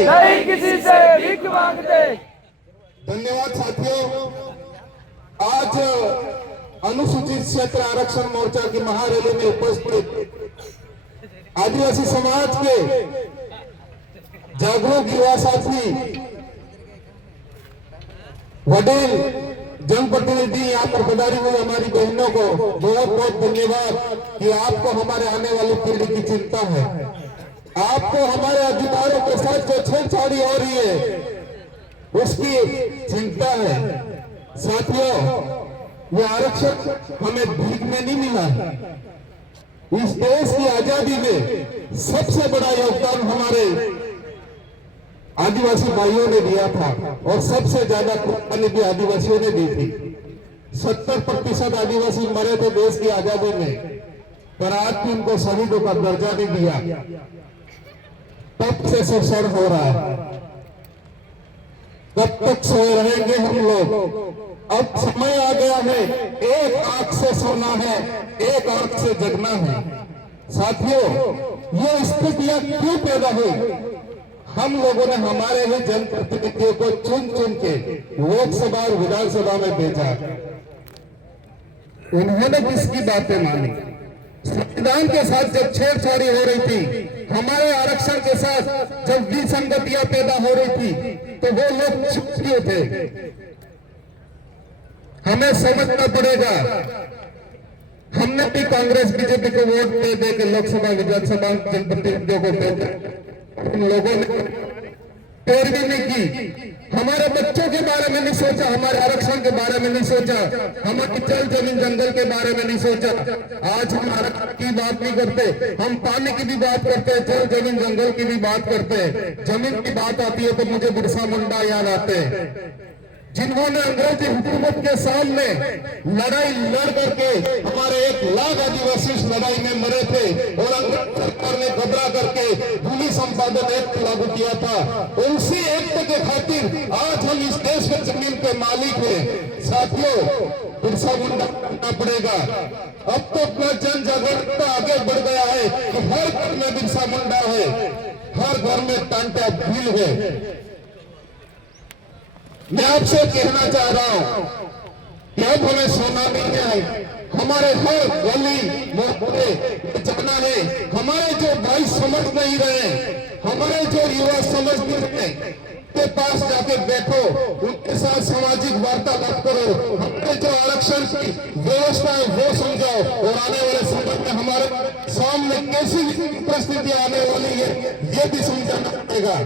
नहीं किसी से भीख मांगते। धन्यवाद साथियों। आज अनुसूचित क्षेत्र आरक्षण मोर्चा की महारैली में उपस्थित आदिवासी समाज के जागरूक युवा साथी, वडील जनप्रतिनिधि यहाँ पर पधारी हुई हमारी बहनों को बहुत बहुत धन्यवाद कि आपको हमारे आने वाली पीढ़ी की चिंता है। आपको हमारे अधिकारों के साथ जो छेड़छाड़ी हो रही है उसकी चिंता है। साथियों, ये आरक्षण हमें भीख में नहीं मिला। इस देश की आजादी में सबसे बड़ा योगदान हमारे आदिवासी भाइयों ने दिया था और सबसे ज्यादा कुर्बानी भी आदिवासियों ने दी थी। 70% आदिवासी मरे थे देश की आजादी में, पर आज भी उनको शहीदों का दर्जा नहीं दिया। तब से शोषण हो रहा है। कब तक सोए रहेंगे हम लोग? अब समय आ गया है, एक आंख से सोना है, एक आंख से जगना है। साथियों, ये स्थितियां क्यों पैदा हुई? हम लोगों ने हमारे ही जनप्रतिनिधियों को चुन चुन के लोकसभा और विधानसभा में भेजा। उन्होंने किसकी बातें मानी? संविधान के साथ जब छेड़छाड़ी हो रही थी, हमारे आरक्षण के साथ जब विसंगतियां पैदा हो रही थी, तो वो लोग चुप क्यों थे? हमें समझना पड़ेगा। हमने भी कांग्रेस बीजेपी को वोट दे के लोकसभा विधानसभा जनप्रतिनिधियों को भेजा, उन लोगों ने पैरवी नहीं की। हमारे बच्चों के बारे में नहीं सोचा, हमारे आरक्षण के बारे में नहीं सोचा, हमारी जल जमीन जंगल के बारे में नहीं सोचा। आज हम आरक्षण की बात नहीं करते, हम पानी की भी बात करते हैं, जल जमीन जंगल की भी बात करते हैं। जमीन की बात आती है तो मुझे बिरसा मुंडा याद आते हैं, जिन्होंने अंग्रेजी हुकूमत के सामने लड़ाई लड़ करके हमारे 1 लाख आदिवासी इस लड़ाई में मरे थे और अंग्रेज सरकार ने घबरा करके भूमि संपादन एक्ट लागू किया था। उसी एक्ट के खातिर आज हम इस देश में जमीन के मालिक हैं। साथियों, बिरसा मुंडा करना पड़ेगा। अब तो अपना जन जागरूकता आगे बढ़ गया है कि हर घर में बिरसा मुंडा है, हर घर में टांटा भील है। मैं आपसे कहना चाह रहा हूं कि अब हमें सोना नहीं है, हमारे हर गली मोहल्ले जाना है। हमारे जो भाई समझ नहीं रहे, हमारे जो युवा समझ नहीं रहे, के पास जाके बैठो, उनके साथ सामाजिक वार्तालाप करो, हमारे जो आरक्षण की व्यवस्था है वो समझाओ और आने वाले समय में हमारे सामने कैसी परिस्थितियां आने वाली है ये भी समझाना पड़ेगा।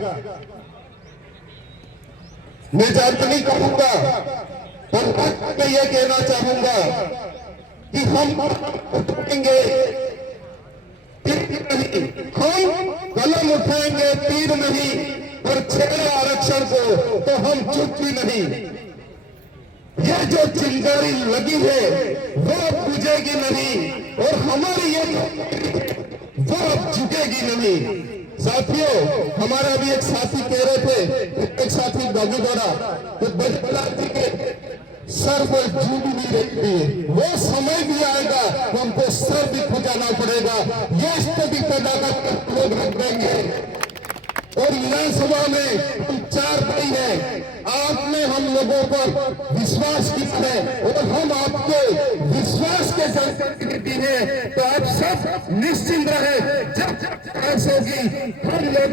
मैं ज्यादा नहीं कहूंगा, पर मैं ये कहना चाहूंगा कि हम उठाएंगे तीर नहीं, हम कलम उठाएंगे तीर नहीं, और छेड़े आरक्षण को तो हम चुप भी नहीं। ये जो चिंगारी लगी है वो अब बुझेगी नहीं और हमारी ये वो अब झुकेगी नहीं। साथियों, हमारा अभी एक साथी कह रहे थे, एक साथी भागीदारा तो बजबला जी के सर पर जूट भी रहती है, वो समय भी आएगा तो हमको सर भी खुजाना पड़ेगा। ये स्थिति पैदा कर लोग रख देंगे। और विधानसभा में हम 4 भाई हैं, आपने हम लोगों पर विश्वास किया है और हम आपके विश्वास के जनप्रतिनिधि हैं, तो आप सब निश्चिंत रहे। जब होगी हम लोग